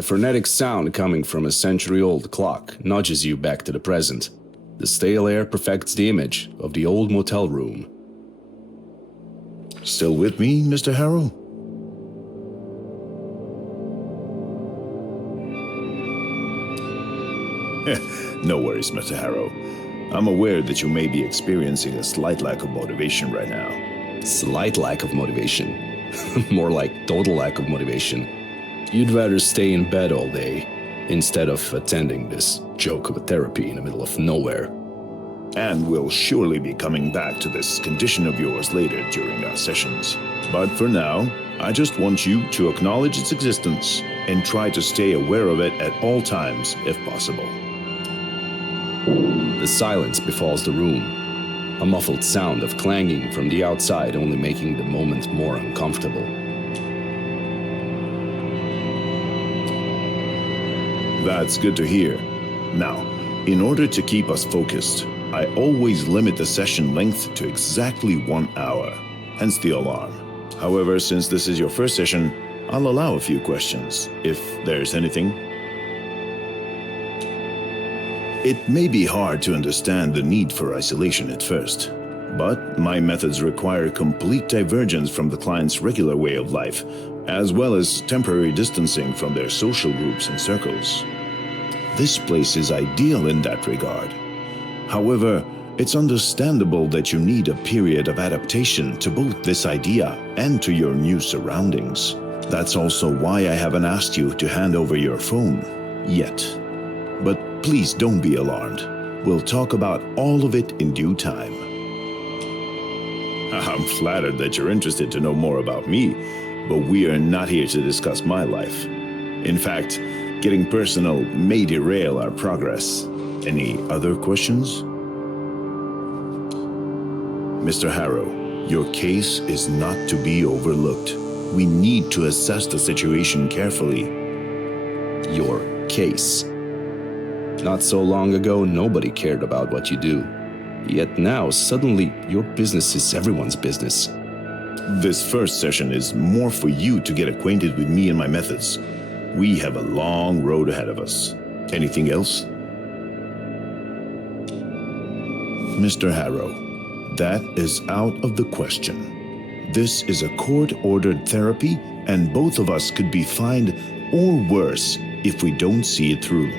The frenetic sound coming from a century-old clock nudges you back to the present. The stale air perfects the image of the old motel room. Still with me, Mr. Harrow? No worries, Mr. Harrow. I'm aware that you may be experiencing a slight lack of motivation right now. Slight lack of motivation. More like total lack of motivation. You'd rather stay in bed all day instead of attending this joke of a therapy in the middle of nowhere. And we'll surely be coming back to this condition of yours later during our sessions. But for now, I just want you to acknowledge its existence and try to stay aware of it at all times if possible. The silence befalls the room. A muffled sound of clanging from the outside only making the moment more uncomfortable. That's good to hear. Now, in order to keep us focused, I always limit the session length to exactly 1 hour, hence the alarm. However, since this is your first session, I'll allow a few questions, if there's anything. It may be hard to understand the need for isolation at first, but my methods require complete divergence from the client's regular way of life, as well as temporary distancing from their social groups and circles. This place is ideal in that regard. However, it's understandable that you need a period of adaptation to both this idea and to your new surroundings. That's also why I haven't asked you to hand over your phone yet. But please don't be alarmed. We'll talk about all of it in due time. I'm flattered that you're interested to know more about me, but we are not here to discuss my life. In fact, getting personal may derail our progress. Any other questions? Mr. Harrow, your case is not to be overlooked. We need to assess the situation carefully. Your case. Not so long ago, nobody cared about what you do. Yet now, suddenly, your business is everyone's business. This first session is more for you to get acquainted with me and my methods. We have a long road ahead of us. Anything else? Mr. Harrow, that is out of the question. This is a court-ordered therapy, and both of us could be fined or worse if we don't see it through.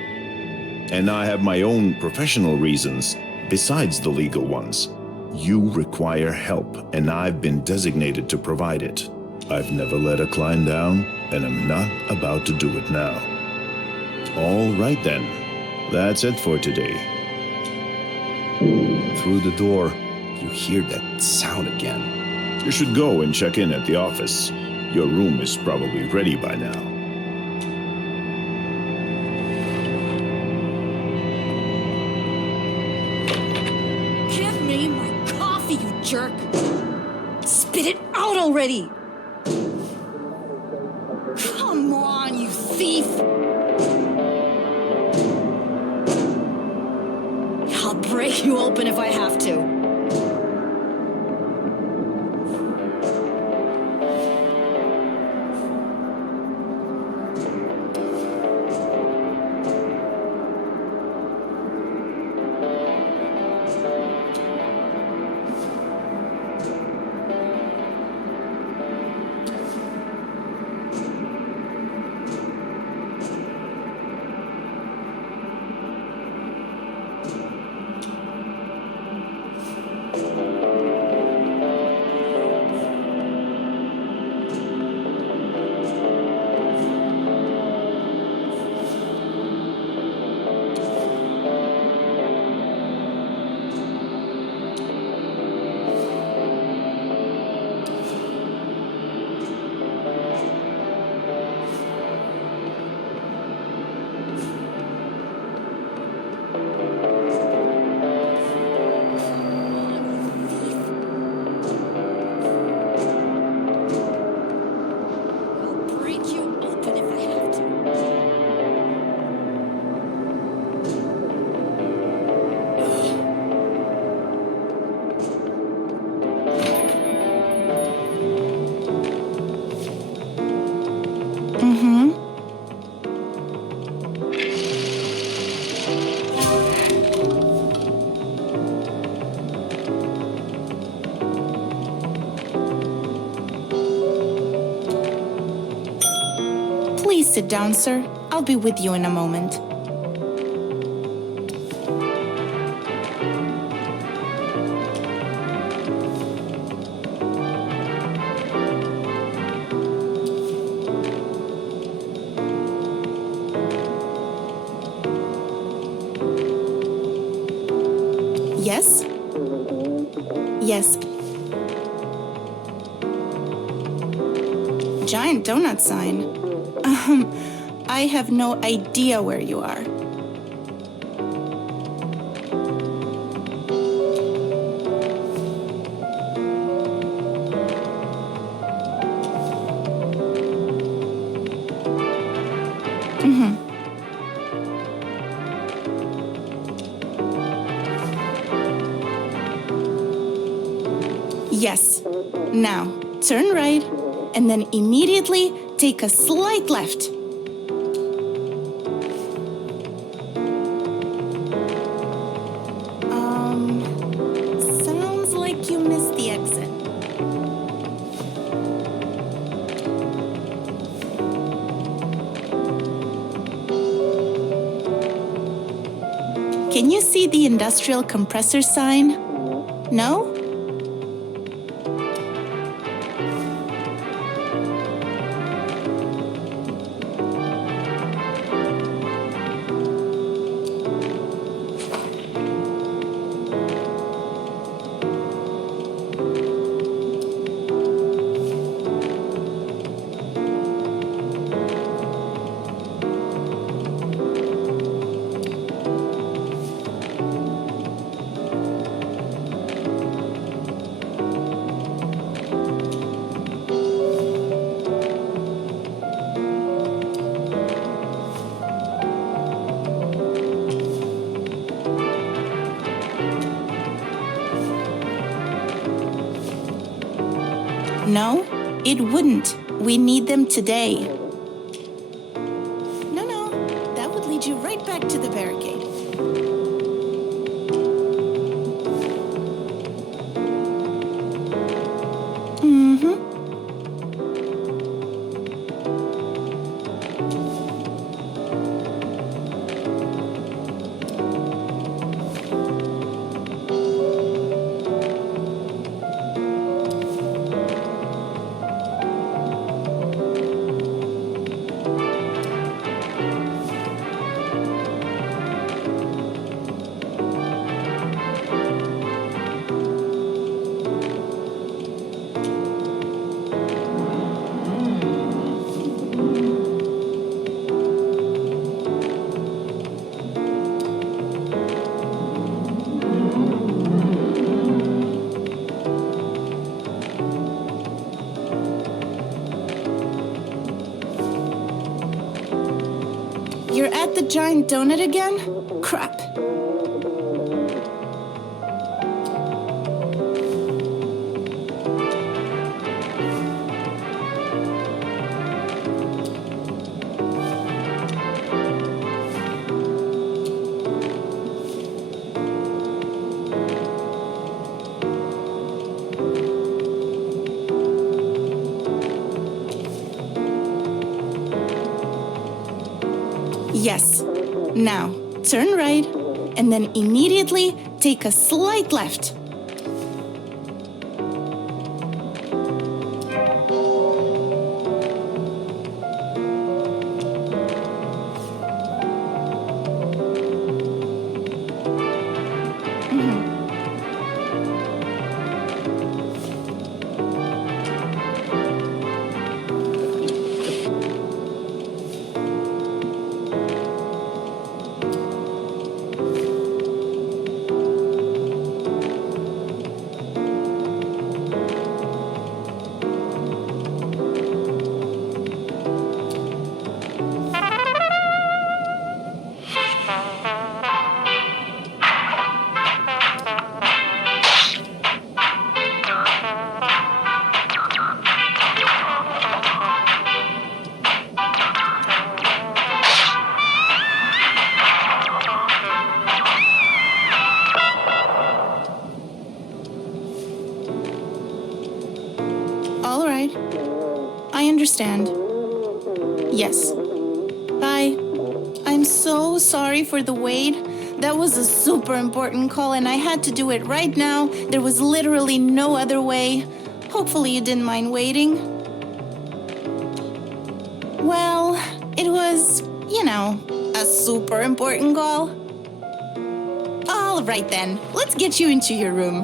And I have my own professional reasons, besides the legal ones. You require help, and I've been designated to provide it. I've never let a client down, and I'm not about to do it now. All right then, that's it for today. Through the door, you hear that sound again. You should go and check in at the office. Your room is probably ready by now. Give me my coffee, you jerk! Spit it out already! Come on, you thief! I'll break you open if I have to. sit down, sir. I'll be with you in a moment. Yes? Yes. Giant donut sign? I have no idea where you are. Yes. Now, turn right, and then immediately take a slight left. Sounds like you missed the exit. Can you see the industrial compressor sign? No? No, it wouldn't. We need them today. No, that would lead you right back to the barricade. You're at the giant donut again? Crap. Yes. Now, turn right, and then immediately take a slight left. All right. I understand. Yes, so sorry for the wait. That was a super important call and I had to do it right now. There was literally no other way. Hopefully you didn't mind waiting. Well, it was, a super important call. All right then, let's get you into your room.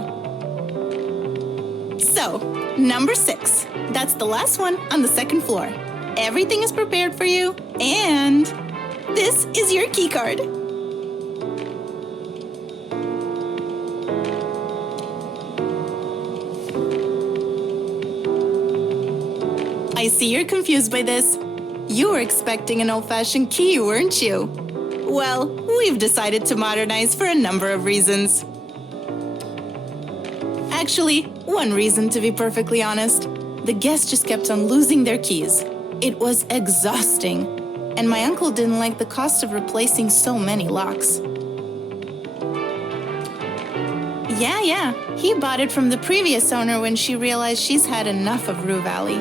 So, number 6. That's the last one on the second floor. Everything is prepared for you, and this is your key card. I see you're confused by this. You were expecting an old-fashioned key, weren't you? Well, we've decided to modernize for a number of reasons. Actually, one reason, to be perfectly honest. The guests just kept on losing their keys. It was exhausting, and my uncle didn't like the cost of replacing so many locks. Yeah, he bought it from the previous owner when she realized she's had enough of Rue Valley,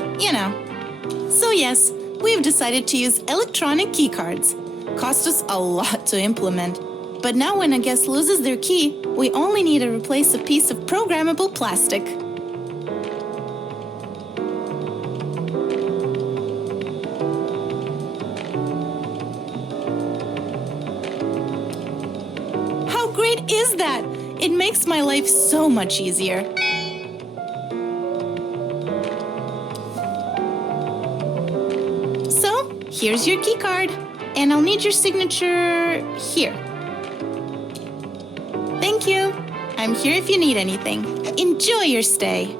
So yes, we've decided to use electronic key cards. Cost us a lot to implement. But now when a guest loses their key, we only need to replace a piece of programmable plastic. How great is that? It makes my life so much easier. So, here's your key card, and I'll need your signature here. Thank you. I'm here if you need anything. Enjoy your stay.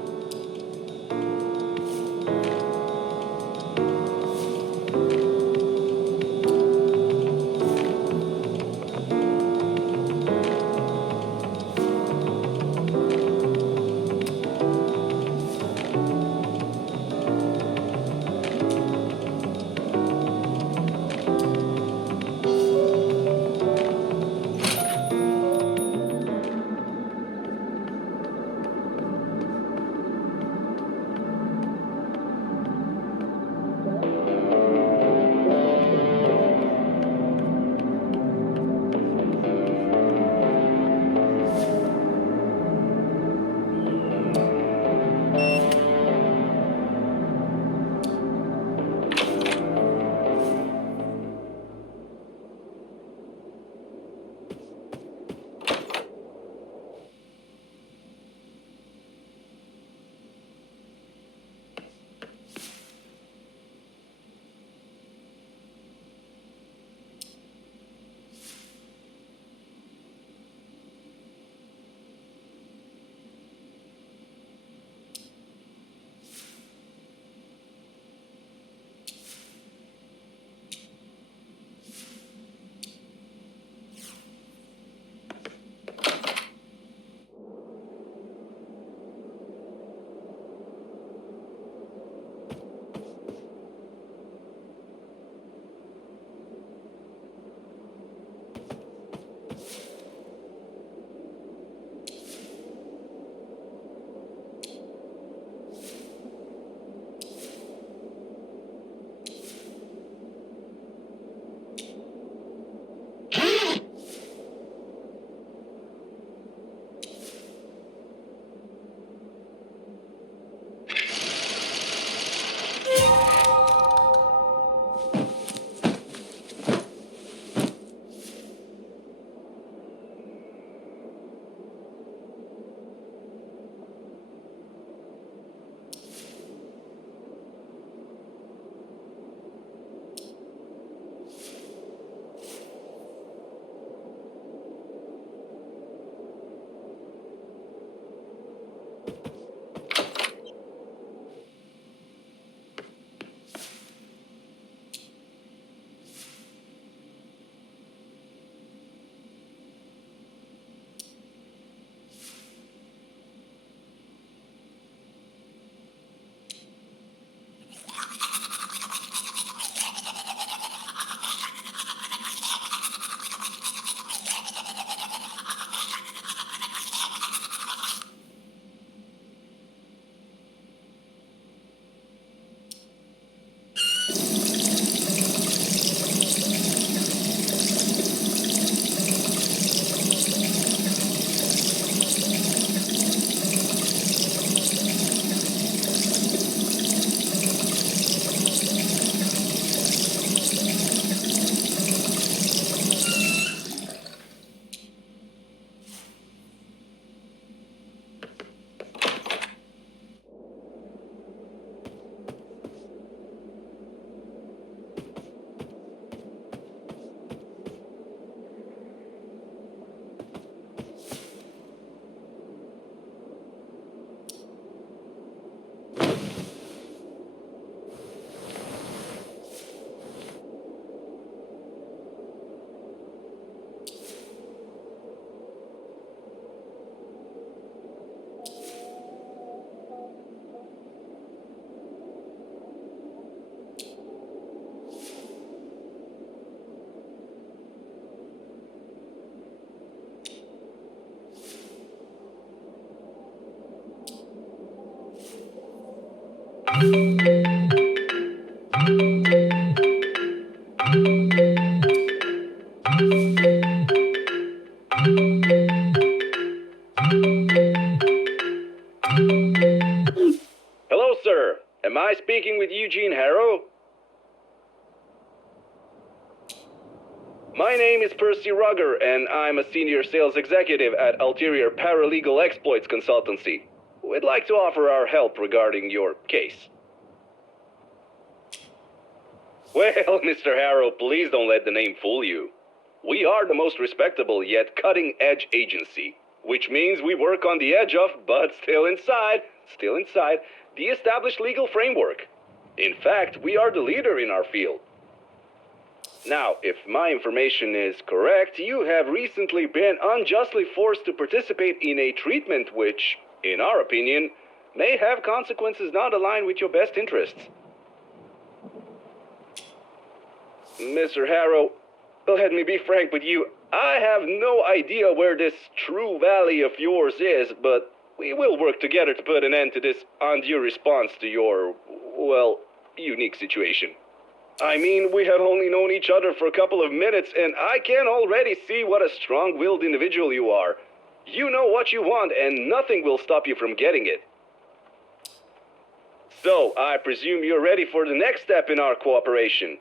Hello, sir. Am I speaking with Eugene Harrow? My name is Percy Rugger, and I'm a senior sales executive at Ulterior Paralegal Exploits Consultancy. We'd like to offer our help regarding your case. Well, Mr. Harrow, please don't let the name fool you. We are the most respectable yet cutting-edge agency, which means we work on the edge of, but still inside, the established legal framework. In fact, we are the leader in our field. Now, if my information is correct, you have recently been unjustly forced to participate in a treatment which, in our opinion, may have consequences not aligned with your best interests. Mr. Harrow, let me be frank with you. I have no idea where this Rue Valley of yours is, but we will work together to put an end to this undue response to your, well, unique situation. I mean, we have only known each other for a couple of minutes, and I can already see what a strong-willed individual you are. You know what you want, and nothing will stop you from getting it. So, I presume you're ready for the next step in our cooperation.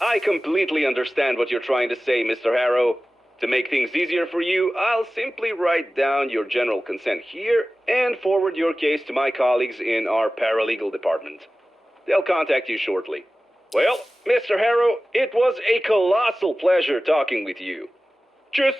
I completely understand what you're trying to say, Mr. Harrow. To make things easier for you, I'll simply write down your general consent here and forward your case to my colleagues in our paralegal department. They'll contact you shortly. Well, Mr. Harrow, it was a colossal pleasure talking with you. Tschüss.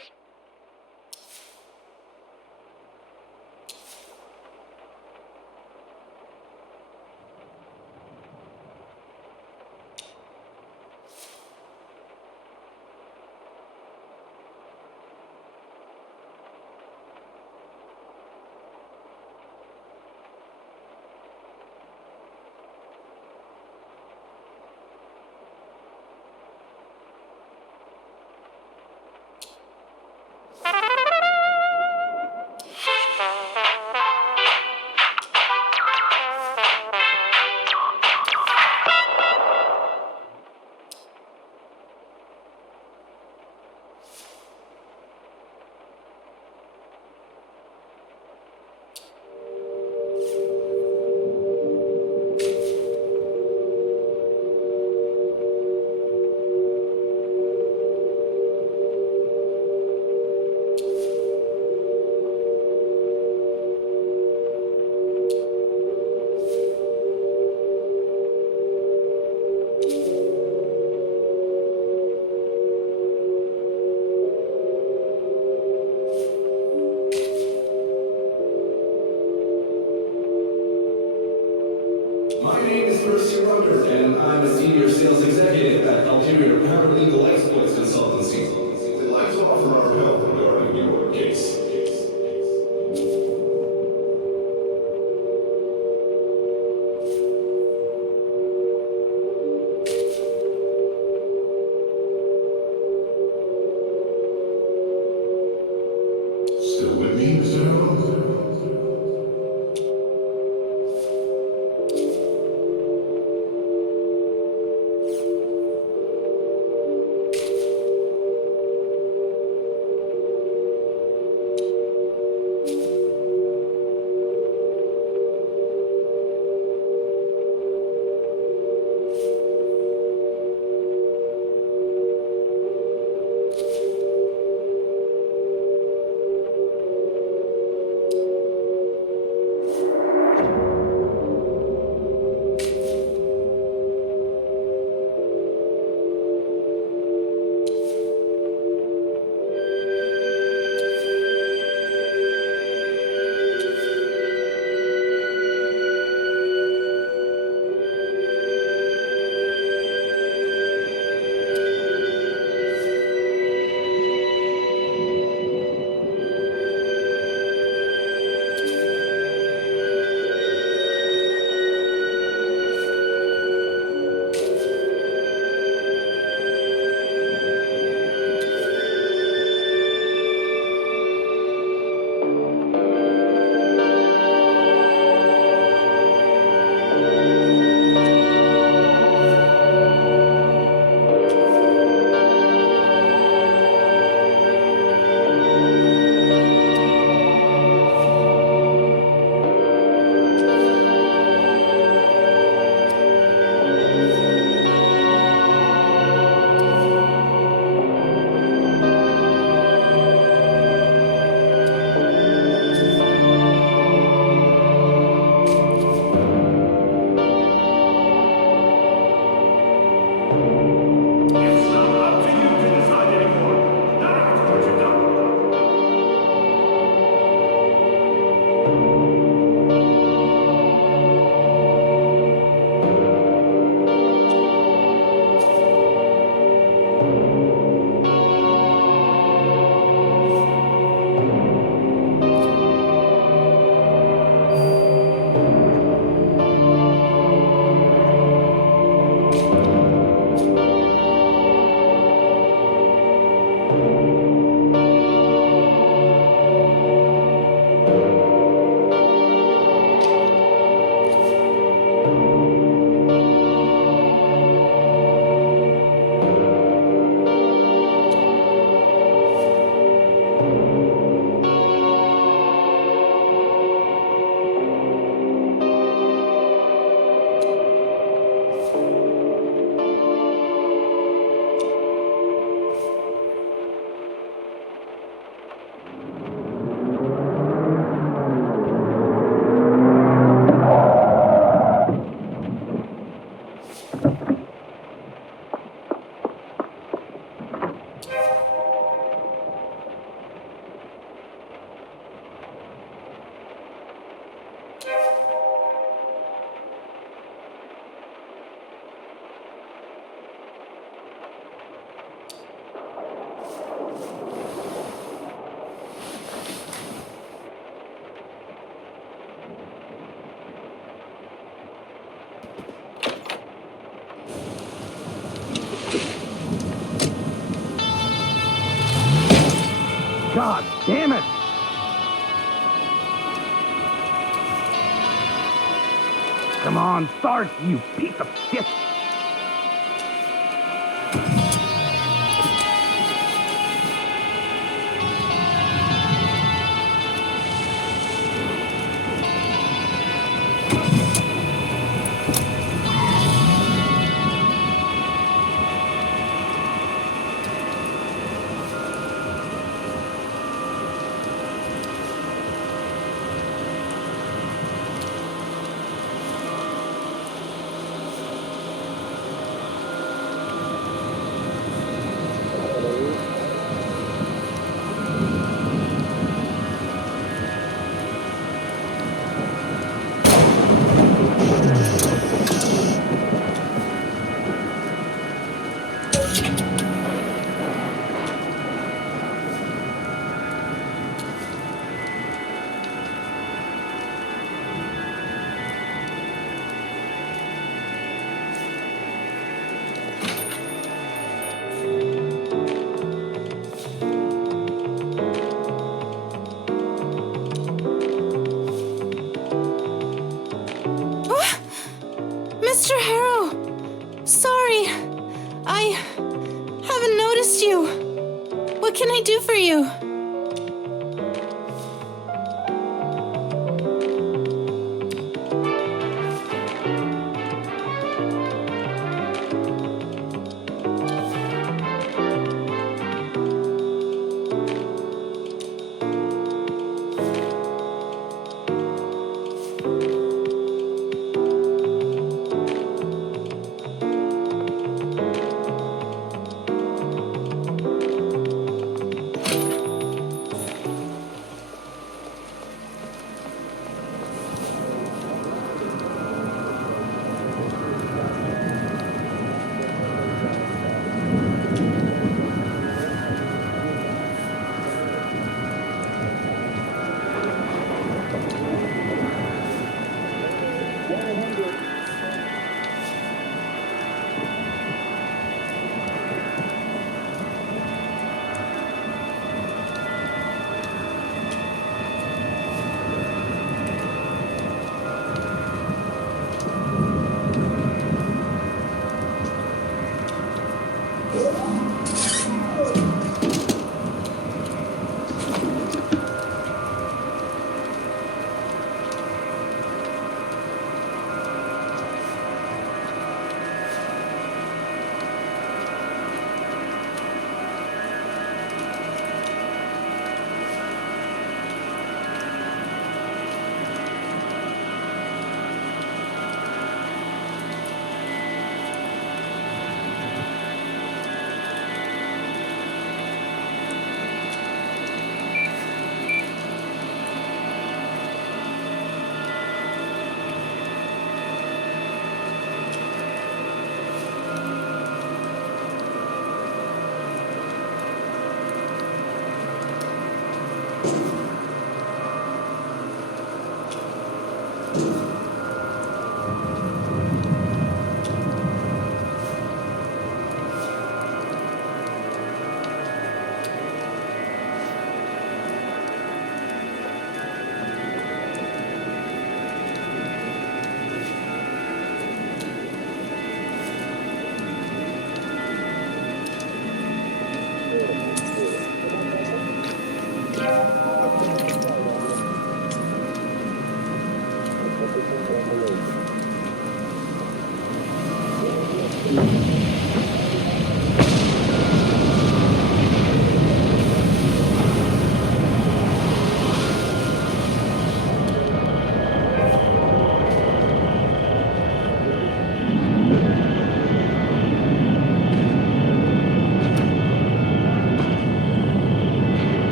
My name is Percy Rugger, and I'm a senior sales executive at Ulterior Paralegal Exploits Consultancy. We'd like to offer our help regarding your case. Still with me, Mr. Harrow? God damn it! Come on, start, you piece of shit! Mr. Harrow! Sorry. I haven't noticed you. What can I do for you?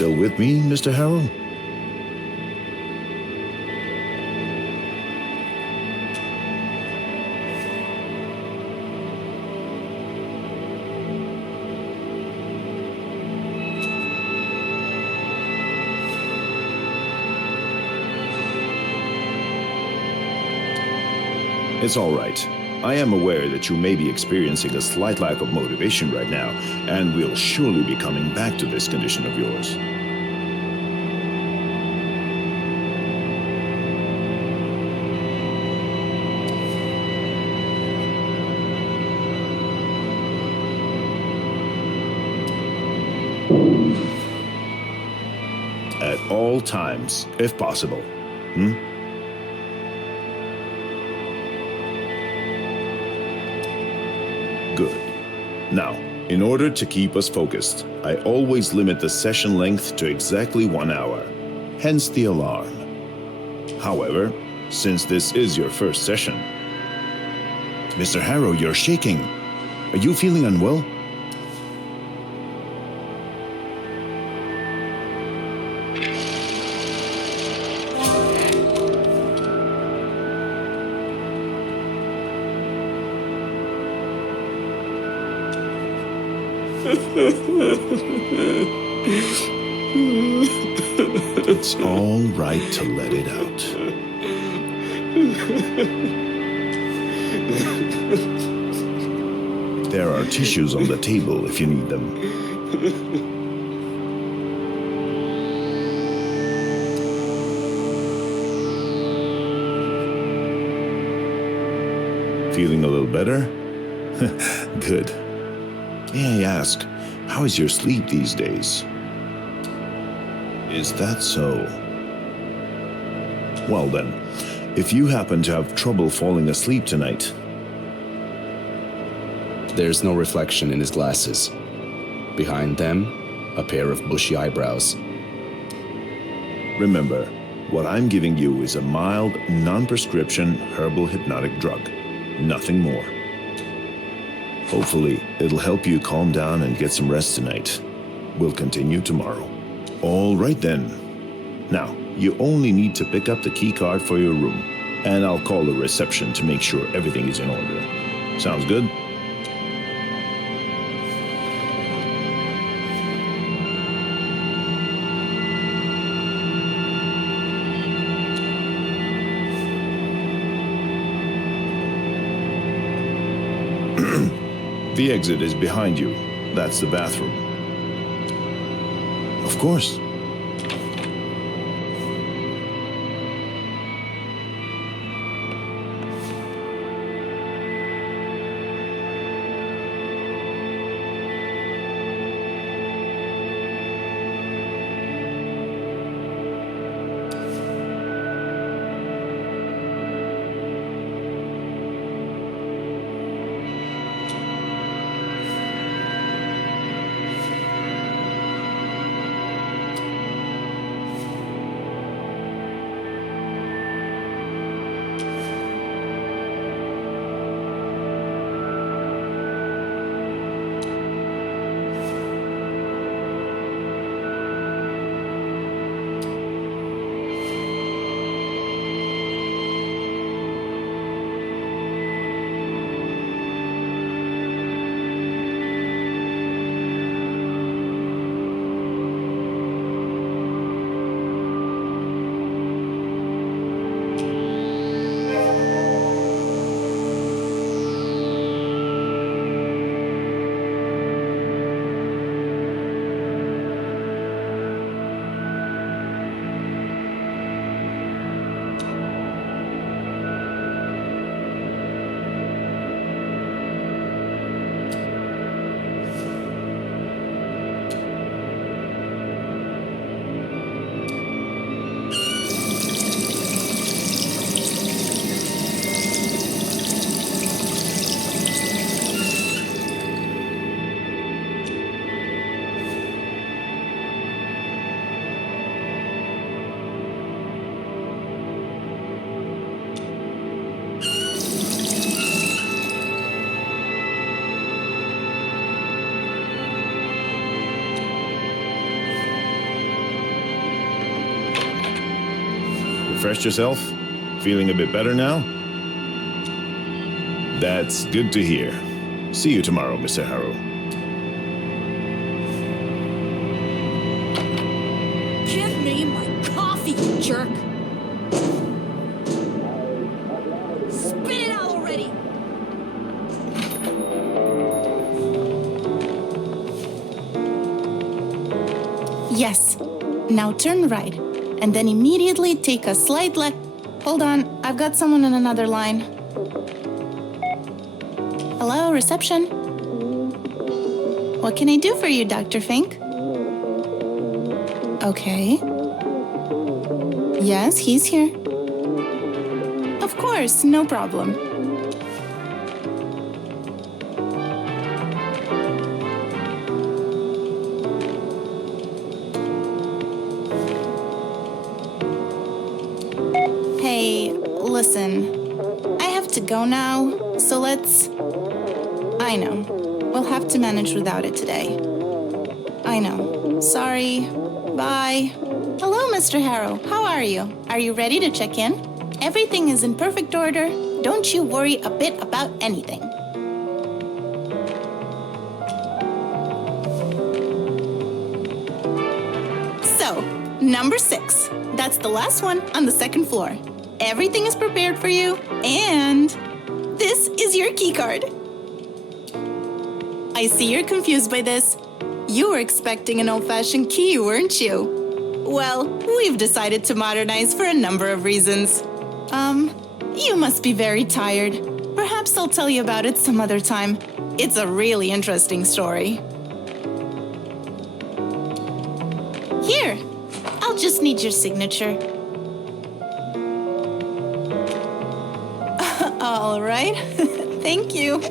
still with me, Mr. Harrow? It's all right. I am aware that you may be experiencing a slight lack of motivation right now, and we'll surely be coming back to this condition of yours. At all times, if possible. Good. Now, in order to keep us focused, I always limit the session length to exactly 1 hour, hence the alarm. However, since this is your first session... Mr. Harrow, you're shaking. Are you feeling unwell? It's all right to let it out. There are tissues on the table if you need them. Feeling a little better? Good. May I ask, how is your sleep these days? Is that so? Well then, if you happen to have trouble falling asleep tonight... There's no reflection in his glasses. Behind them, a pair of bushy eyebrows. Remember, what I'm giving you is a mild, non-prescription herbal hypnotic drug. Nothing more. Hopefully, it'll help you calm down and get some rest tonight. We'll continue tomorrow. All right then. Now, you only need to pick up the key card for your room, and I'll call the reception to make sure everything is in order. Sounds good? The exit is behind you. That's the bathroom. Of course. refreshed yourself? Feeling a bit better now? That's good to hear. See you tomorrow, Mr. Harrow. Give me my coffee, you jerk! Spit it out already! Yes. Now turn right, and then immediately take a slight left. Hold on, I've got someone on another line. Hello, reception. What can I do for you, Dr. Fink? Okay. Yes, he's here. Of course, no problem. Hey, listen. I have to go now, so let's... I know. We'll have to manage without it today. I know. Sorry. Bye. Hello, Mr. Harrow. How are you? Are you ready to check in? Everything is in perfect order. Don't you worry a bit about anything. So, number 6. That's the last one on the second floor. Everything is prepared for you, and this is your keycard. I see you're confused by this. You were expecting an old-fashioned key, weren't you? Well, we've decided to modernize for a number of reasons. You must be very tired. Perhaps I'll tell you about it some other time. It's a really interesting story. Here, I'll just need your signature. All right. Thank you.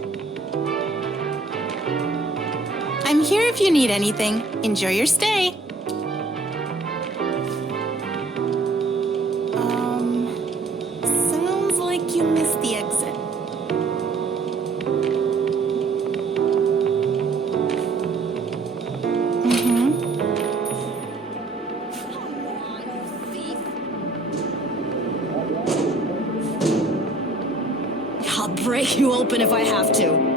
I'm here if you need anything. Enjoy your stay. Sounds like you missed the exit. Come on, you thief! I'll break you open if I have to.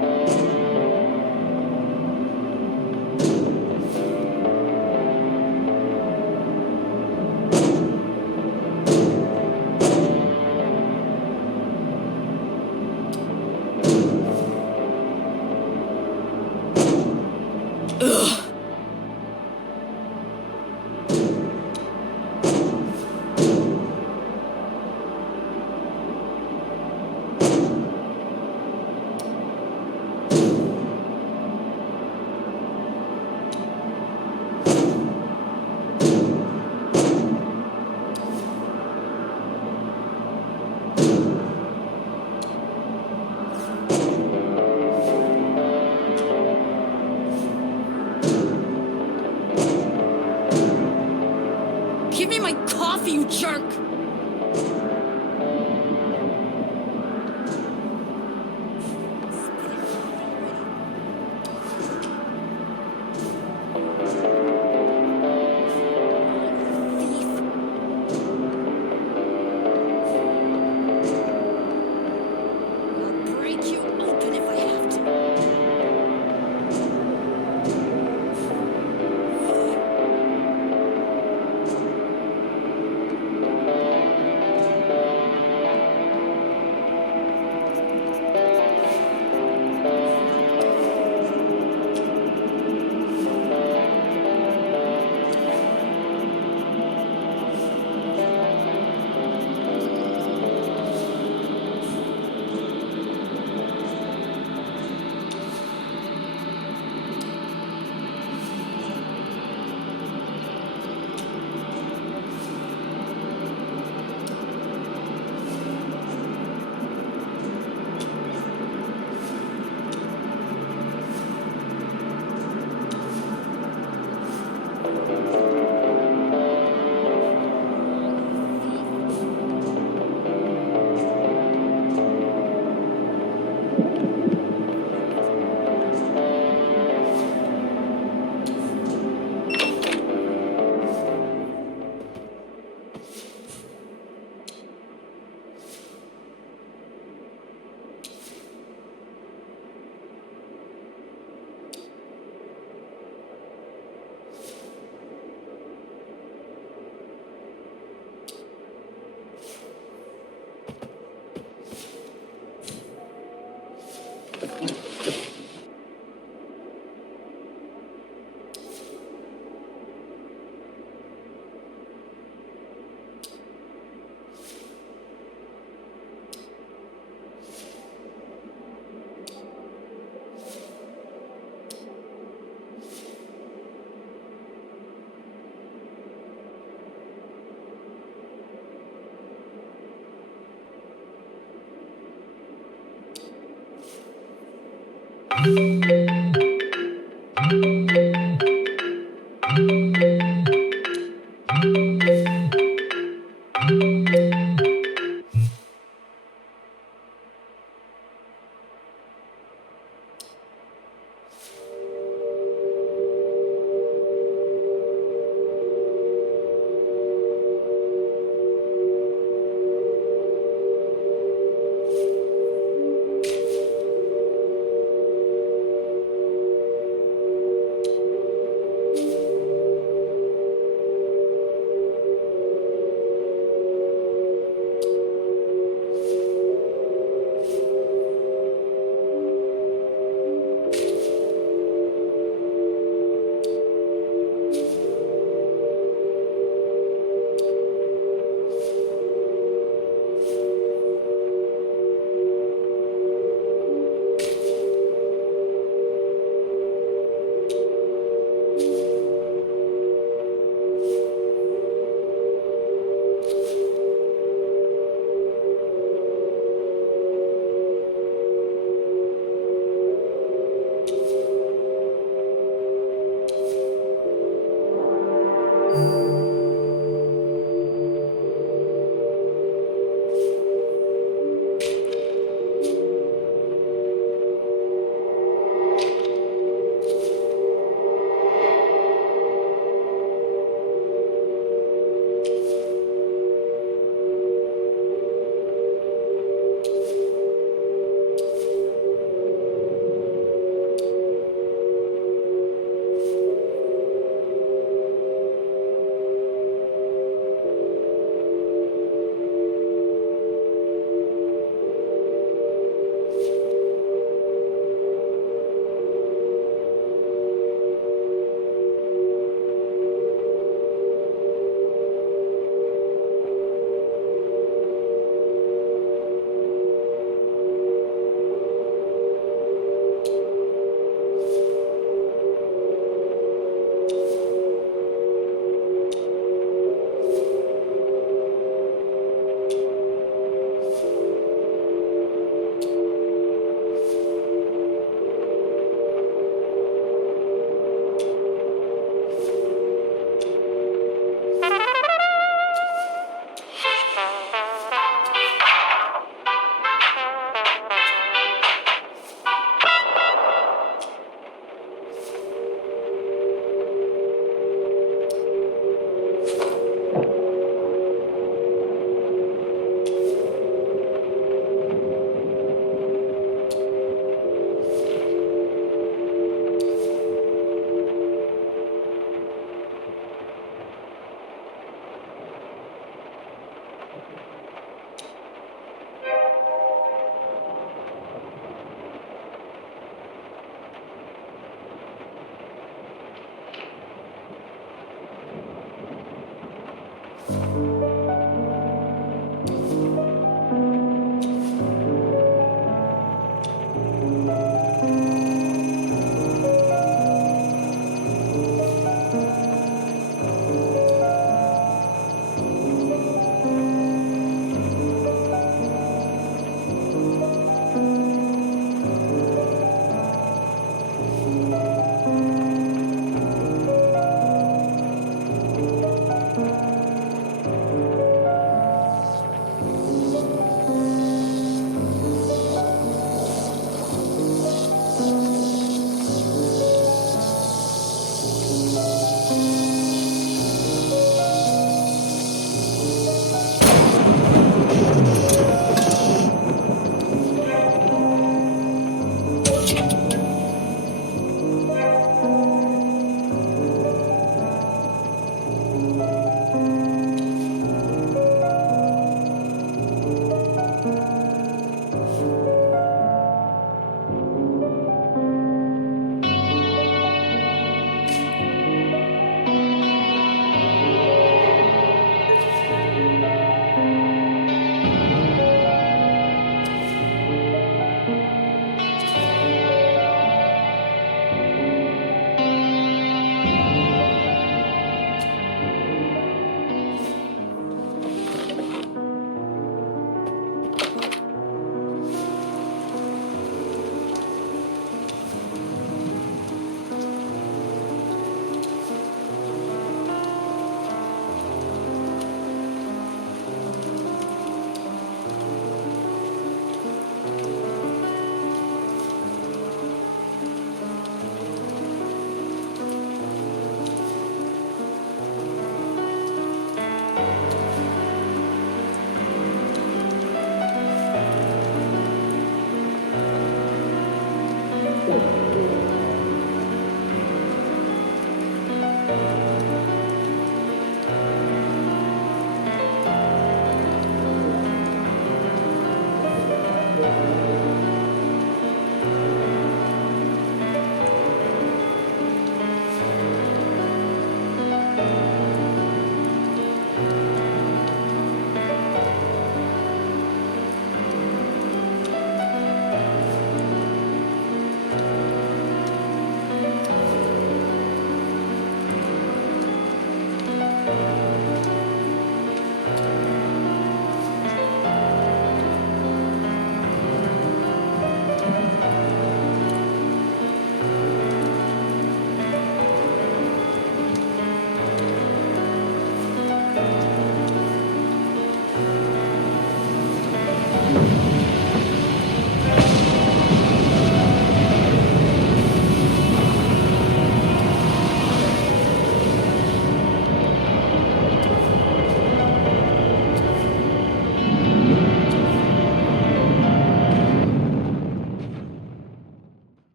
Give me my coffee, you jerk! I'll break you open if I have to.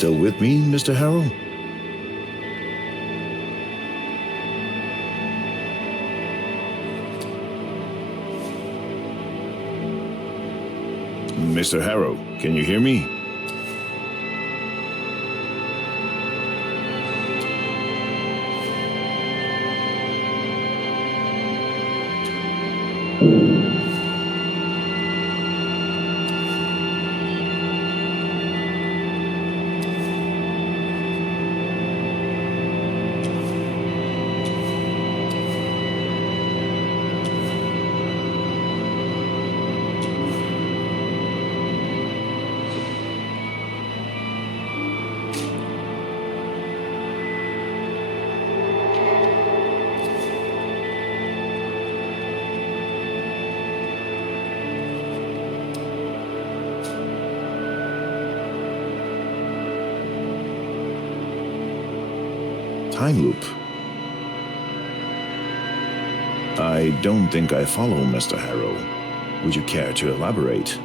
still with me, Mr. Harrow? Mr. Harrow, can you hear me? Time loop. I don't think I follow, Mr. Harrow. Would you care to elaborate?